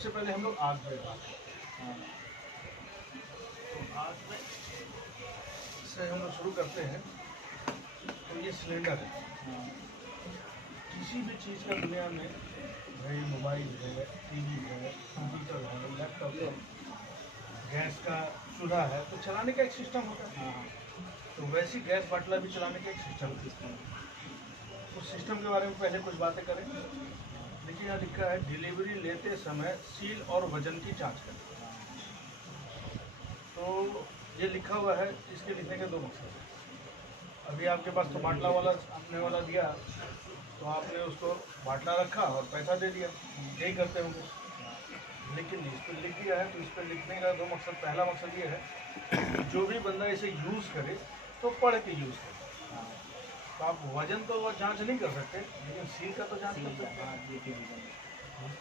सबसे पहले हम लोग आग पे बात करते हैं। तो आग में से हम लोग शुरू करते हैं। तो ये सिलेंडर है, किसी भी चीज़ का दुनिया में, भाई मोबाइल है, टीवी है, कंप्यूटर है, लैपटॉप है, गैस का चूल्हा है, तो चलाने का एक सिस्टम होता है। तो वैसी गैस बाटला भी चलाने का एक सिस्टम है। उस सिस्टम के बारे में पहले कुछ बातें करेंगे। देखिए यहाँ लिखा है डिलीवरी लेते समय सील और वजन की जांच करें। तो ये लिखा हुआ है, इसके लिखने के दो मकसद हैं। अभी आपके पास तो बाटला वाला आपने वाला दिया, तो आपने उसको बाटला रखा और पैसा दे दिया, यही करते होंगे। लेकिन इस पर लिख दिया है, तो इस पर लिखने का दो मकसद। पहला मकसद ये है जो भी बंदा इसे यूज़ करे तो पढ़ के यूज़ करे। तो आप वजन तो वो जांच नहीं कर सकते, लेकिन सील का तो जांच कर सकते हैं।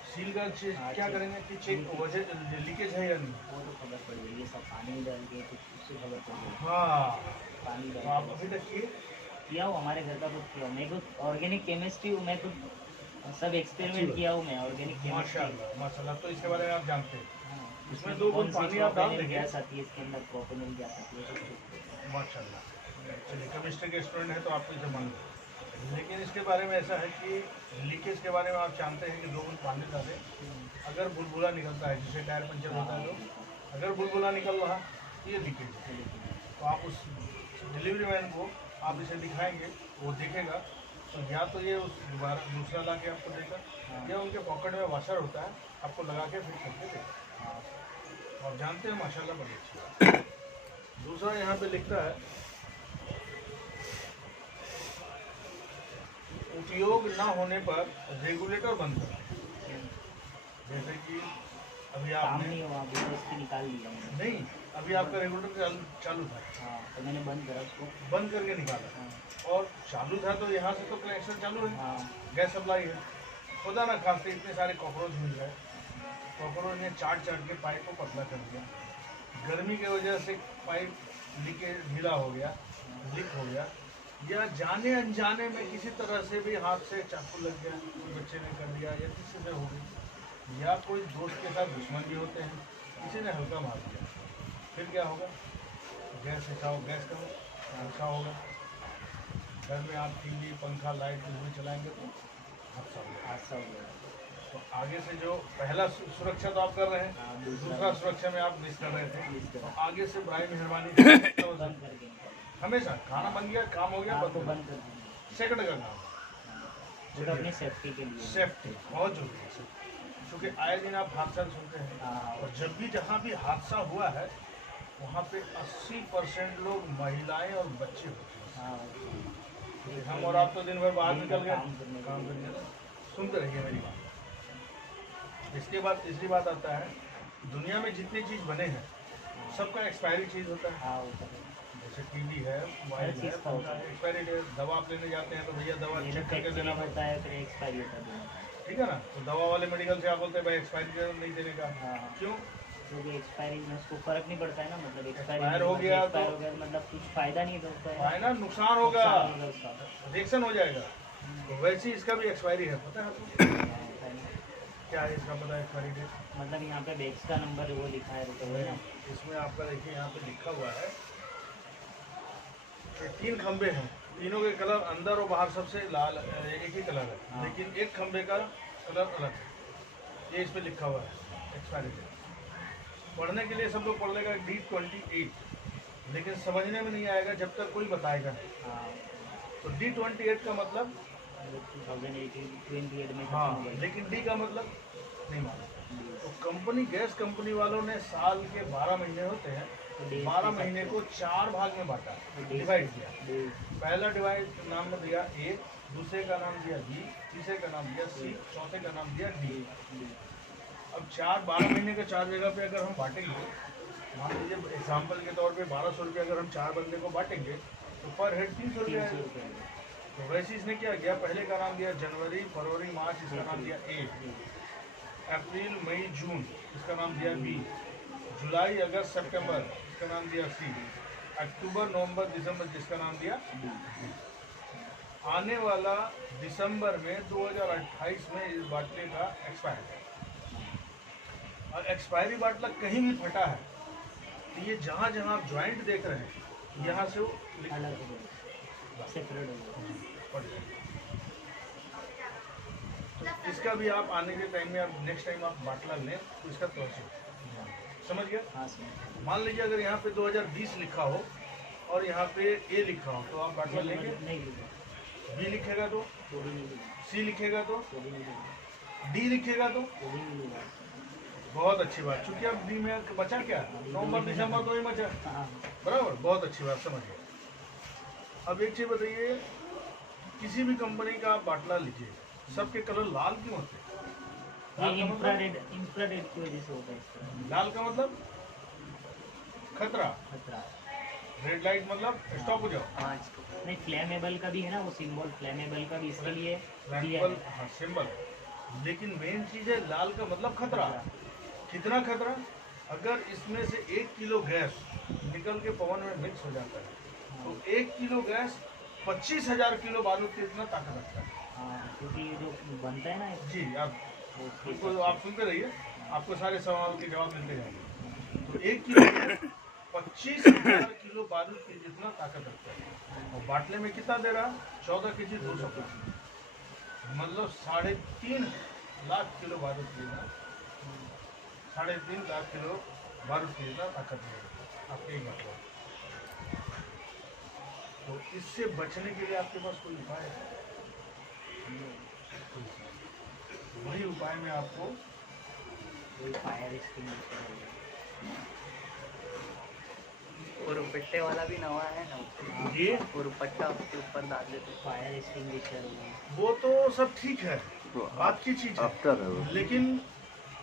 सील का क्या करेंगे कि चेक वजन लीकेज है या नहीं, वो तो खबर पड़ेगी। ये सब पानी में डाल के कुछ उससे खबर पड़ेगी। हाँ। पानी तो डाल आप अभी तक किया हूँ, हमारे घर का कुछ किया हूँ। मैं कुछ ऑर्गेनिक केमिस्ट्री हूँ, मैं कुछ सब एक्सपेरिमेंट किया हूँ मैं ऑर्गेनिक केमिस्ट्री। माशाल्लाह माशाल्लाह। तो इसके बारे में आप जानते हैं। इसमें दो कौन बूंद सी पानी आप डाल देंगे, गैस आती है इसके अंदर, प्रोपेनल गैस आती है। माशाल्लाह। चलिए, केमिस्ट्री के स्टूडेंट हैं तो आपको इसे मालूम है। लेकिन इसके बारे में ऐसा है कि लीकेज के बारे में आप जानते हैं कि दो बूंद पानी डालें, अगर बुलबुला निकलता है, जैसे टायर पंचर होता है, तो अगर बुलबुला निकल रहा तो ये लीकेज है। तो आप उस डिलीवरी मैन को आप इसे दिखाएंगे, वो देखेगा, तो या तो ये उस दोबारा दूसरा ला के आपको देगा, या उनके पॉकेट में वाशर होता है, आपको लगा के फिर करके देगा। आप जानते हैं माशाल्लाह, बड़ी अच्छी बात। दूसरा यहाँ पे लिखता है उपयोग ना होने पर रेगुलेटर बंद करें। जैसे कि अभी काम आपने नहीं हुआ, अभी तो इसकी निकाल लिया मैंने। नहीं, अभी आपका रेगुलेटर चालू था, हाँ, तो मैंने बंद करा उसको, बंद करके निकाला। हाँ, और चालू था तो यहाँ से तो कनेक्शन चालू है, हाँ, गैस सप्लाई है। खुदा ना खास्ते इतने सारे कॉकरोच मिल गए, कॉकरोच ने चाट चाट के पाइप को पतला कर दिया। गर्मी की वजह से पाइप लीकेज ढीला हो गया, लीक हो गया, या जाने अनजाने में किसी तरह से भी हाथ से चाकू लग गया, कोई बच्चे ने कर दिया, या किसी से हो गई, या कोई दोस्त के साथ दुश्मन भी होते हैं, किसी ने हल्का मार दिया, फिर क्या होगा? गैस हिसाब गैस का हल्का होगा। घर में आप टीवी पंखा लाइट कुछ भी चलाएंगे तो हादसा होगा। तो आगे से जो पहला सुरक्षा तो आप कर रहे हैं, दूसरा सुरक्षा में आप मिस कर रहे थे। तो आगे से बड़ी मेहरबानी तो हमेशा खाना बन गया, काम हो गया, बंद कर दीजिए। सेकंड का काम जो अपनी सेफ्टी के लिए, सेफ्टी बहुत जरूरी है, क्योंकि आए दिन आप हादसा सुनते हैं। और जब भी जहाँ भी हादसा हुआ है वहाँ पे 80% लोग महिलाएं और बच्चे होते हैं। हम और आप तो दिन भर बाहर निकल गए काम करने। सुनते रहिए मेरी बात। इसके बाद तीसरी बात आता है, दुनिया में जितनी चीज़ बने हैं सबका एक्सपायरी चीज़ होता है। जैसे टीवी है, मोबाइल है, एक्सपायरी डेट। दवा आप लेने जाते हैं तो भैया दवा चेक करके देना पड़ता है, फिर एक्सपायरी होता है, ठीक है ना। तो दवा वाले मेडिकल से आप बोलते हैं भाई एक्सपायरी डेट नहीं देने का, क्यों? क्योंकि एक्सपायरी में उसको फर्क नहीं पड़ता है ना, मतलब एक्सपायर हो गया तो मतलब कुछ फायदा नहीं होता है ना, नुकसान होगा, रिएक्शन हो जाएगा। तो वैसे ही इसका भी एक्सपायरी है, पता है आपको? क्या है इसका पता है एक्सपायरी डेट? मतलब यहाँ पे बैग्स का नंबर वो लिखा है, तो है ना, इसमें आपका देखिए यहाँ पे लिखा हुआ है कि 3 खंबे हैं, तीनों के कलर अंदर और बाहर सबसे लाल एक ही कलर है, लेकिन एक खंबे का कलर अलग है। ये इस पे लिखा हुआ है एक्सपायरी डेट। पढ़ने के लिए सब लोग पढ़ लेगा D28, लेकिन समझने में नहीं आएगा जब तक कोई बताएगा नहीं। तो D28 का मतलब 2028 में, हाँ, लेकिन D का मतलब नहीं मालूम। तो कंपनी गैस कंपनी वालों ने साल के 12 महीने होते हैं, 12 महीने को 4 भाग में बांटा, डिवाइड किया। पहला डिवाइड नाम दिया A, दूसरे का नाम दिया B, तीसरे का नाम दिया C, चौथे का नाम दिया D। अब 12 महीने का 4 जगह पे अगर हम बांटेंगे, मान लीजिए एग्जाम्पल के तौर पे 1200 रुपये अगर हम 4 बंदे को बांटेंगे तो पर हेड 300 रुपये है। तो वैसे इसने क्या किया, पहले का नाम दिया जनवरी फरवरी मार्च, इसका नाम दिया A, अप्रैल मई जून इसका नाम दिया B, जुलाई अगस्त सितंबर इसका नाम दिया C, अक्टूबर नवंबर दिसंबर जिसका नाम दिया D। आने वाला दिसंबर में 2028 में इस बाटले का एक्सपायर है। और एक्सपायरी बाटला कहीं भी फटा है तो ये जहाँ जहाँ आप ज्वाइंट देख रहे हैं यहाँ से वो अलग हो गया, सेपरेट हो गया। फट जाएगा। तो इसका भी आप आने के टाइम में, आप नेक्स्ट टाइम आप बाटला लें तो इसका प्रोसेस समझ गया। हाँ सर। मान लीजिए अगर यहाँ पे 2020 लिखा हो और यहाँ पे ए लिखा हो तो आप बाटला लेंगे। नहीं लूँगा, बी लिखेगा तो, वो भी नहीं लूँगा, सी लिखेगा तो, वो भी नहीं लूँगा, डी लिखेगा तो। वो भी नहीं लूँगा। बहुत अच्छी बात, चूंकि अब डी में बचा क्या, नवंबर दिसंबर तो ही बचा, हाँ बराबर। बहुत अच्छी बात, समझ गए। अब एक चीज बताइए, किसी भी कंपनी का आप बाटला लीजिए, सबके कलर लाल क्यों होते हैं? ये लाल का मतलब, इंफ्रारेड की वजह से होता है इसका। लाल का मतलब खतरा, खतरा। रेड लाइट मतलब स्टॉप हो जाओ। हाँ इसको नहीं, फ्लेमेबल का भी है ना वो सिंबल, फ्लेमेबल का भी इसके लिए दिया सिंबल, है। हाँ सिंबल। लेकिन मेन चीज है लाल का मतलब खतरा। कितना खतरा? अगर इसमें से 1 किलो गैस निकल के पवन में मिक्स हो जाता है तो 1 किलो गैस 25,000 किलो बारूद के इतना ताकत रखता है। हाँ, क्योंकि ये जो बनता है ना जी, आप वो उसके उसको हिसाब आप सुनते रहिए, आपको सारे सवाल के जवाब मिलते जाएंगे। तो 1 किलो गैस 25,000 किलो बारूद के जितना ताकत रखता है। और बाटले में कितना दे रहा? 14 केजी 200 केजी, मतलब 3.5 लाख किलो बारूद के जितना, 3.5 लाख किलो बारूद के जितना ताकत है आपके ही मतलब। तो इससे बचने के लिए आपके पास कोई उपाय है? वही उपाय में आपको से फायर एक्सटिंग्विशर और दुपट्टे वाला भी नवा है ना, ये और दुपट्टा उसके ऊपर डाल देते हैं। फायर एक्सटिंग्विशर वो तो सब ठीक है, बात की चीज है, लेकिन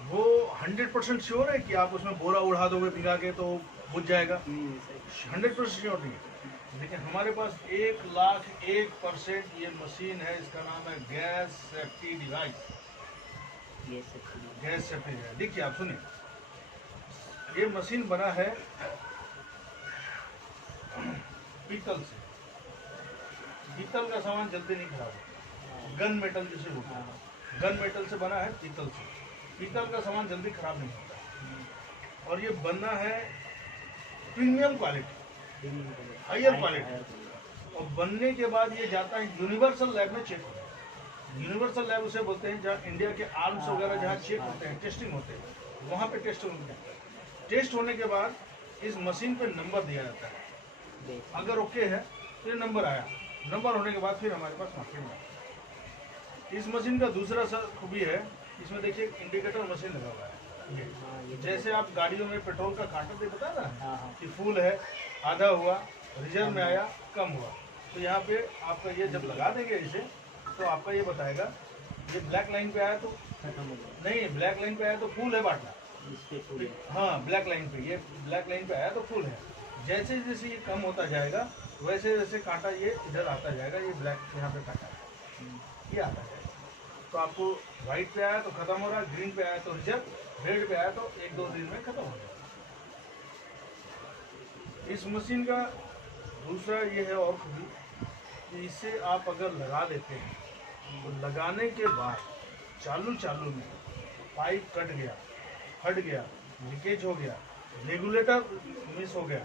वो 100% श्योर है कि आप उसमें बोरा उड़ा दोगे भिगा के तो बुझ जाएगा? 100% श्योर नहीं है। लेकिन हमारे पास 1,01% ये मशीन है, इसका नाम है गैस सेफ्टी डिवाइस। ये सब चीजें। गैस सेफ्टी डिवाइस, देखिए आप सुनिए, ये मशीन बना है पीतल से। पीतल का सामान जल्दी नहीं खराब होता, गन मेटल जिसे बोलते हैं, गन मेटल से बना है पीतल से। पीतल का सामान जल्दी खराब नहीं होता, और ये बनना है प्रीमियम क्वालिटी, हायर क्वालिटी। और बनने के बाद ये जाता है यूनिवर्सल लैब में चेक होता है। यूनिवर्सल लैब उसे बोलते हैं जहाँ इंडिया के आर्म्स वगैरह जहाँ चेक होते हैं, टेस्टिंग होते हैं, वहाँ पे टेस्ट होता है। टेस्ट होने के बाद इस मशीन पे नंबर दिया जाता है। अगर ओके है तो ये नंबर आया, नंबर होने के बाद फिर हमारे पास मार्केट में आता है। इस मशीन का दूसरा खूबी है, इसमें देखिए इंडिकेटर मशीन लगा हुआ है। ये जैसे आप गाड़ियों में पेट्रोल का कांटा दे पता है ना कि फुल है, आधा हुआ, रिजर्व में आया, कम हुआ, तो यहाँ पे आपका ये जब लगा देंगे इसे तो आपका ये बताएगा ये ब्लैक लाइन पे आया तो खत्म हो गया, नहीं, ब्लैक लाइन पे आया तो फुल है बाटला। इस पे फूल। हाँ, ब्लैक लाइन पे, ये ब्लैक लाइन पे आया तो फुल है। जैसे जैसे ये कम होता जाएगा वैसे वैसे कांटा ये इधर आता जाएगा, ये ब्लैक यहाँ पे कांटा है, ये आता जाएगा। तो आपको व्हाइट पे आया तो खत्म हो रहा है, ग्रीन पे आया तो रिजर्व, रेड पे आया तो 1-2 दिन में खत्म हो जाएगा। इस मशीन का दूसरा ये है और खूबी कि इसे आप अगर लगा देते हैं तो लगाने के बाद चालू में पाइप कट गया, फट गया, लीकेज हो गया, रेगुलेटर मिस हो गया,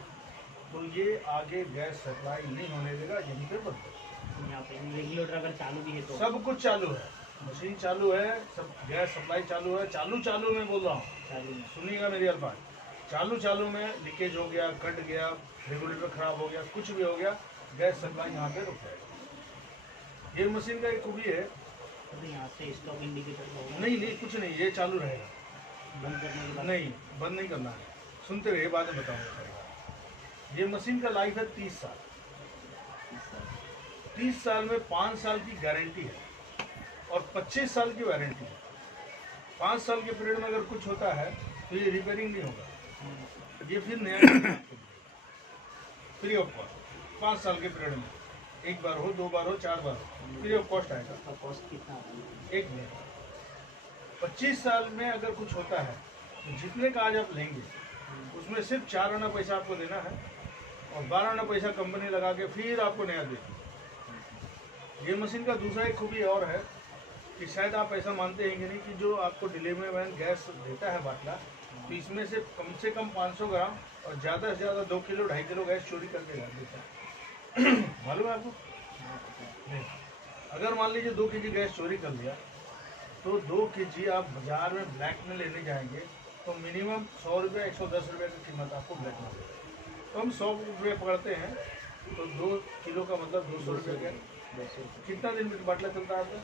तो ये आगे गैस सप्लाई नहीं होने देगा, यहीं पे बंद है। यहाँ पे रेगुलेटर अगर चालू भी है तो सब कुछ चालू है, मशीन चालू है, सब गैस सप्लाई चालू है, चालू में बोल रहा हूँ, चालू में। सुनिएगा मेरी बात। चालू में लीकेज हो गया, कट गया, रेगुलेटर खराब हो गया, कुछ भी हो गया, गैस सप्लाई यहाँ पे रुक जाएगा। ये मशीन का एक खूबी है, तो यहाँ से स्टॉप इंडिकेटर होगा, नहीं कुछ नहीं, ये चालू रहेगा, बंद करने के बाद नहीं बंद नहीं करना है, सुनते रहिए, बाद में बताऊंगा। ये मशीन का लाइफ है 30 साल। 30 साल में 5 साल की गारंटी है और 25 साल की वारंटी है। 5 साल के पीरियड में अगर कुछ होता है तो ये रिपेयरिंग नहीं होगा, ये फिर नया फ्री ऑफ कॉस्ट। 5 साल के पीरियड में 1 बार हो, 2 बार हो, 4 बार हो, फ्री ऑफ कॉस्ट आएगा। उसका कॉस्ट कितना आता है? 1 मिनट। 25 साल में अगर कुछ होता है तो जितने का आज आप लेंगे उसमें सिर्फ 4 आना पैसा आपको देना है और 12 आना पैसा कंपनी लगा के फिर आपको नया देगी। ये मशीन का दूसरा एक खूबी और है कि शायद आप ऐसा मानते हैं कि नहीं कि जो आपको डिलीवरी मैन गैस देता है बाटला, तो इसमें से कम 500 ग्राम और ज़्यादा से ज़्यादा 2 किलो 2.5 किलो गैस चोरी करके देता है। मालूम है आपको? नहीं। अगर मान लीजिए 2 केजी गैस चोरी कर लिया, तो 2 केजी आप बाजार में ब्लैक में लेने जाएंगे तो मिनिमम 100 रुपये 110 रुपये की कीमत आपको ब्लैक में देगा। तो हम 100 रुपये पकड़ते हैं, तो 2 किलो का मतलब 200 रुपये का। 200 कितना दिन में बाटला चलता है आपका?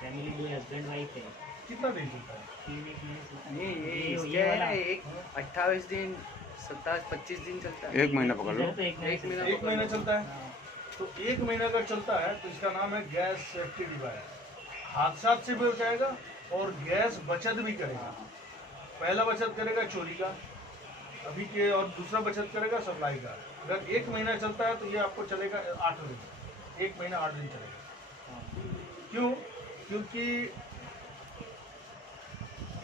फैमिली 2 हस्बैंड वाइफ है, कितना दिन चलता है? 3 महीने से नहीं ये ये इसके है वाला ना, एक 28 दिन 27-25 दिन चलता है। एक महीना पकड़ लो। इधर तो एक महीने एक महीना। एक महीना चलता है। हाँ, तो 1 महीना अगर चलता है तो इसका नाम है गैस सेफ्टी डिवाइस। हादसा से भी बचाएगा और गैस बचत भी करेगा। पहला बचत करेगा चोरी का अभी के, और दूसरा बचत करेगा सप्लाई का। अगर 1 महीना चलता है तो ये आपको चलेगा 8 दिन, 1 महीना 8 दिन चलेगा। हाँ। क्यों? क्योंकि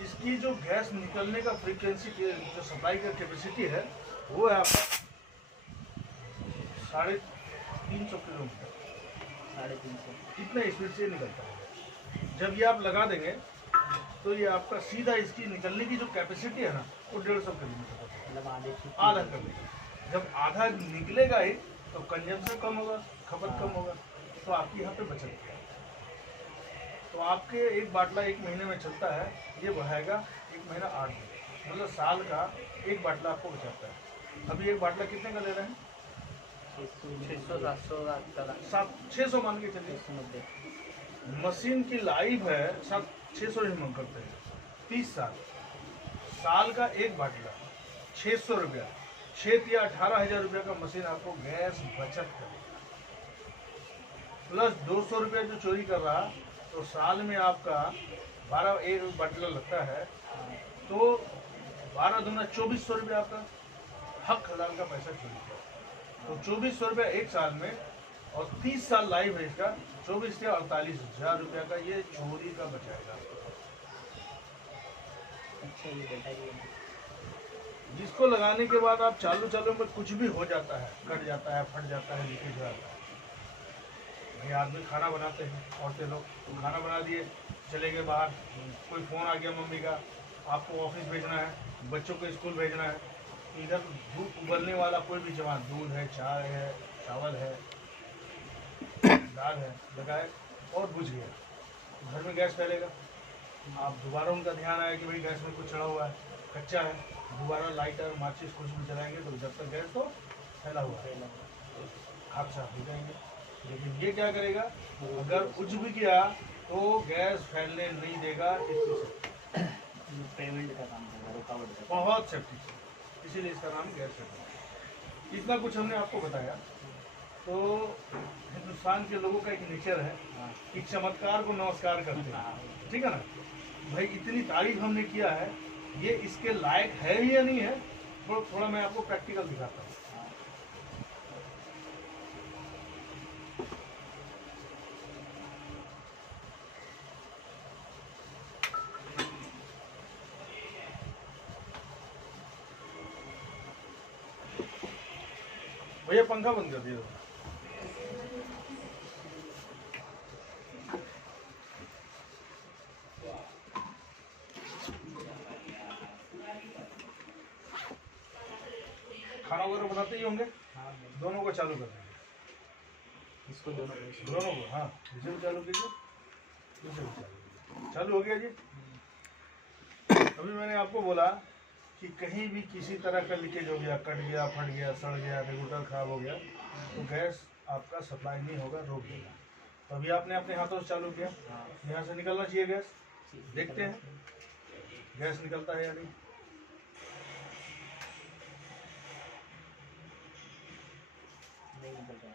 इसकी जो गैस निकलने का फ्रीक्वेंसी, जो सप्लाई का कैपेसिटी है, वो है आपका 350 किलोमीटर। 350। इतने स्पीड से निकलता है। जब ये आप लगा देंगे तो ये आपका सीधा इसकी निकलने की जो कैपेसिटी है ना, वो 150 किलोमीटर मतलब आधा कर लेगा। जब आधा निकलेगा ही तो कंजम्पशन कम होगा, खपत कम होगा, तो आपकी यहाँ पे बचत है। तो आपके एक बाटला 1 महीने में चलता है, ये बढ़ाएगा 1 महीना 8 दिन, मतलब साल का एक बाटला आपको बचाता है। अभी एक बाटला कितने का ले रहे हैं? 600-700 600 मान के चलिए। 690। मशीन की लाइफ है 600 ही हम करते हैं 30 साल। साल का एक बाटला 600 रुपया, 6 या 18,000 रुपया का मशीन आपको गैस बचत करेगा। प्लस 200 रुपया जो चोरी कर रहा, तो साल में आपका 12 एक बाटला लगता है, तो 12 दूना 2400 रुपया आपका हक हलाल का पैसा चोरी किया। तो 2400 रुपया एक साल में, और 30 साल लाइफ है इसका, 24 से 48,000 रुपया का ये चोरी का बचाएगा। अच्छा ये बैटरी है। जिसको लगाने के बाद आप चालू में कुछ भी हो जाता है, कट जाता है, फट जाता है, लीकेज हो जाता है। भाई आदमी खाना बनाते हैं, औरतें लोग तो खाना बना दिए, चले गए बाहर, कोई फ़ोन आ गया मम्मी का, आपको ऑफिस भेजना है, बच्चों को स्कूल भेजना है, इधर धूप उबलने वाला कोई भी सामान, दूध है, चाय है, चावल है, दाल है, लगाए और बुझ गया, घर में गैस फैलेगा। आप दोबारा उनका ध्यान आया कि भाई गैस में कुछ चढ़ा हुआ है, कच्चा है, दोबारा लाइटर माचिस कुछ भी जलाएंगे तो जब तक गैस तो फैला हुआ है, हादसा हो जाएंगे। लेकिन ये क्या करेगा, अगर कुछ भी किया तो गैस फैलने नहीं देगा। इससे पेमेंट का काम है, रुकावट का। बहुत सेफ्टी, इसीलिए इसका नाम गैस सेफ्टी। इतना कुछ हमने आपको बताया। तो हिंदुस्तान के लोगों का एक नेचर है हाँ। कि चमत्कार को नमस्कार करते हैं, ठीक है ना भाई। इतनी तारीफ हमने किया है, ये इसके लायक है भी या नहीं है, थोड़ा मैं आपको प्रैक्टिकल दिखाता हूँ। भैया पंखा बंद कर दिया। खाना वगैरह बनाते ही होंगे, दोनों को चालू कर देंगे। इसको दोनों दोनों को, हाँ, इसे भी चालू कीजिए, इसे भी चालू कीजिए। चालू हो गया जी। अभी मैंने आपको बोला कि कहीं भी किसी तरह का लीकेज हो गया, कट गया, फट गया, सड़ गया, रेगुलेटर खराब हो गया, तो गैस आपका सप्लाई नहीं होगा, रोक देगा। तो अभी आपने अपने हाथों से चालू किया, यहाँ से निकलना चाहिए गैस, देखते हैं गैस निकलता है या नहीं। नहीं निकल रहा।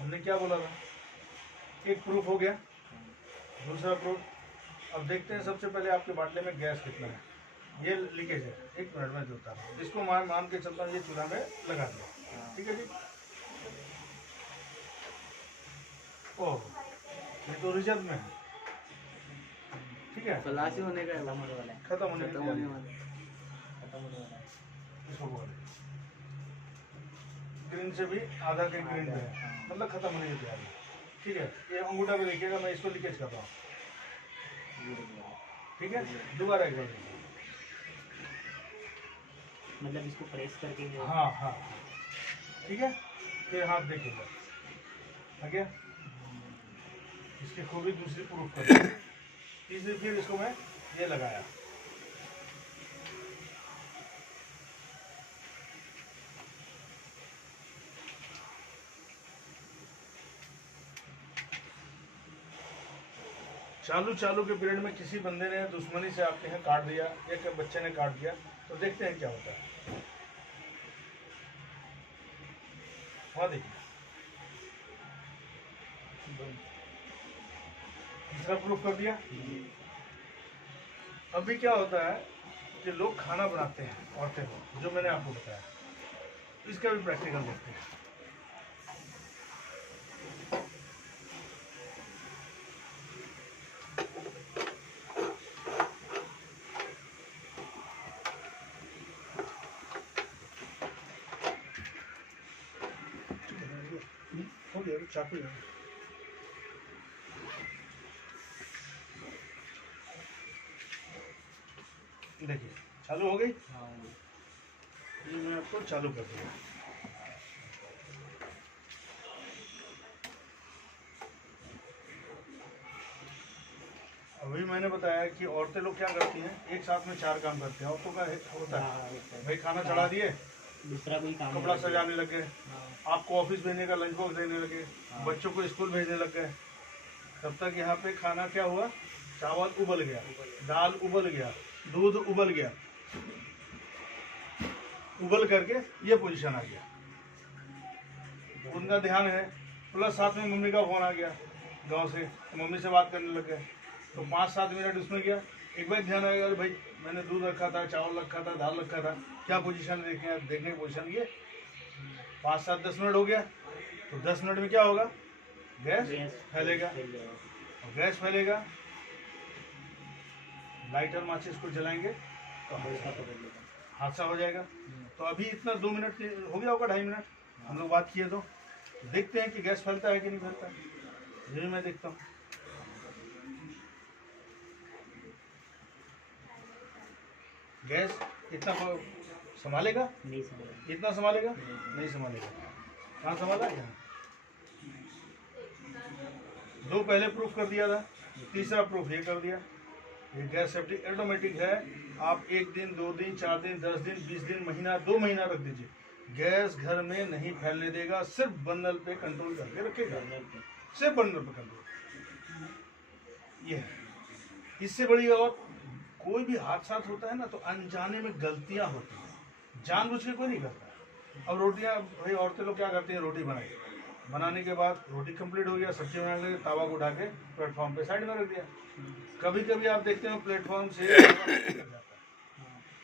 हमने क्या बोला था, एक प्रूफ हो गया, दूसरा प्रूफ। अब देखते हैं सबसे पहले आपके बाटले में गैस कितना है। ये लीकेज है, 1 मिनट में जोड़ता है, इसको मान के चलता हूँ, ये चूल्हा में लगा दिया, ठीक है जी। ओह, ये तो रिजर्व में है, ठीक है, खलासी होने का है, खत्म होने वाला है, खत्म होने खत्म की होने तैयारी वाला है। खत्म होने वाला है। इसको बोले ग्रीन से भी आधा के ग्रीन पे है, मतलब खत्म होने की तैयारी। ठीक है, ये अंगूठा पे देखिएगा, मैं इसको लीकेज कर रहा हूँ। ठीक है, दोबारा एक बार देखिए। मतलब इसको प्रेस करके हाँ हाँ, ठीक है, फिर हाथ देखिएगा, आ गया। इसकी खूबी दूसरी प्रूफ कर दी। तीसरी फिर इसको मैं ये लगाया, चालू के पीरियड में किसी बंदे ने दुश्मनी से आपके यहाँ काट दिया या कि बच्चे ने काट दिया, तो देखते हैं क्या होता है। वहाँ देखिए, तीसरा प्रूफ कर दिया। अभी क्या होता है कि लोग खाना बनाते हैं, औरतें को, जो मैंने आपको बताया, इसका भी प्रैक्टिकल देखते हैं। हो गया, चाकू है। देखिए चालू हो गई। ये मैं आपको चालू कर दूंगा। अभी मैंने बताया कि औरतें लोग क्या करती हैं, एक साथ में 4 काम करते हैं। औरतों का होता है भाई, खाना चढ़ा दिए, दूसरा कोई काम कपड़ा सजाने लग गए, आपको ऑफिस भेजने का लंच बॉक्स देने लगे, बच्चों को स्कूल भेजने लग गए। तब तक यहाँ पे खाना क्या हुआ, चावल उबल गया, दाल उबल गया, दूध उबल गया, उबल करके ये पोजीशन आ गया। उनका ध्यान है, प्लस साथ में मम्मी का फोन आ गया गांव से, तो मम्मी से बात करने लग गए, तो 5-7 मिनट उसमें गया। एक बार ध्यान आएगा, अरे भाई मैंने दूध रखा था, चावल रखा था, दाल रखा था, क्या पोजीशन देखने की पोजीशन ये। 5-7-10 मिनट हो गया, तो 10 मिनट में क्या होगा, गैस फैलेगा, और गैस फैलेगा, लाइटर माचिस को जलाएंगे तो हादसा हो जाएगा। तो अभी इतना 2 मिनट हो गया होगा, 2.5 मिनट हम लोग बात किए, तो देखते हैं कि गैस फैलता है कि नहीं फैलता है। ये भी मैं देखता हूँ। गैस इतना संभालेगा, नहीं समझ इतना संभालेगा, नहीं संभालेगा। कहाँ संभाला, यहाँ। 2 पहले प्रूफ कर दिया था, तीसरा प्रूफ ये कर दिया। ये गैस सेफ्टी ऑटोमेटिक है। आप 1 दिन, 2 दिन, 4 दिन, 10 दिन, 20 दिन, महीना, 2 महीना रख दीजिए, गैस घर में नहीं फैलने देगा। सिर्फ बर्नर पे कंट्रोल करके रखेगा, सिर्फ बर्नर पे कंट्रोल। ये है। इससे बड़ी और कोई भी हादसा होता है ना, तो अनजाने में गलतियां होती हैं, जानबूझ के कोई नहीं करता। अब रोटियां, भाई औरतें लोग क्या करती हैं, रोटी बनाने के बाद रोटी कंप्लीट हो गया, सब्जी बनाने लगे, तावा को उठा के प्लेटफॉर्म पे साइड में रख दिया। कभी कभी आप देखते हो प्लेटफॉर्म से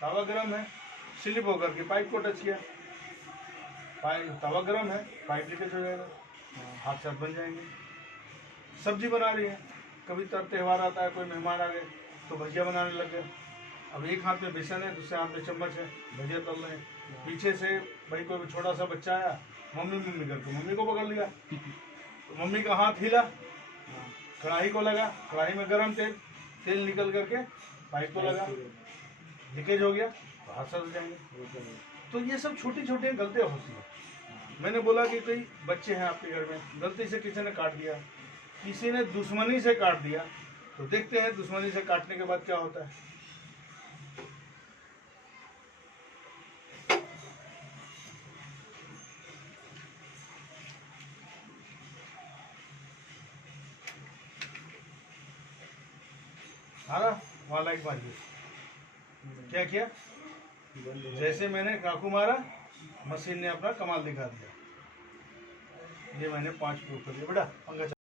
तावा गर्म है, स्लिप होकर के पाइप को टच किया, तवा गर्म है, पाइप लीकेज हो जाएगा, हादसा बन जाएंगे। सब्जी बना रही है, कभी त्यौहार आता है, कोई मेहमान आ गए तो भजिया बनाने लग गए। अब एक हाथ में बेसन है, दूसरे हाथ में चम्मच है, भजिया तल रहे हैं। पीछे से भाई कोई छोटा सा बच्चा आया, मम्मी करके मम्मी को पकड़ लिया, तो मम्मी का हाथ हिला, कढ़ाई को लगा, कढ़ाई में गर्म तेल निकल करके पाइप को लगा, लीकेज हो गया, तो हादसा हो जाएंगे। तो ये सब छोटी छोटी गलतियाँ होती हैं। मैंने बोला कि कई बच्चे हैं आपके घर में, गलती से किसी ने काट दिया, किसी ने दुश्मनी से काट दिया, तो देखते हैं दुश्मनी से काटने के बाद क्या होता है। मारा, वहाँ लाइट मारिए, क्या किया, जैसे मैंने काकू मारा, मशीन ने अपना कमाल दिखा दिया। ये मैंने 5 प्रूफ कर दिया। बेटा पंखा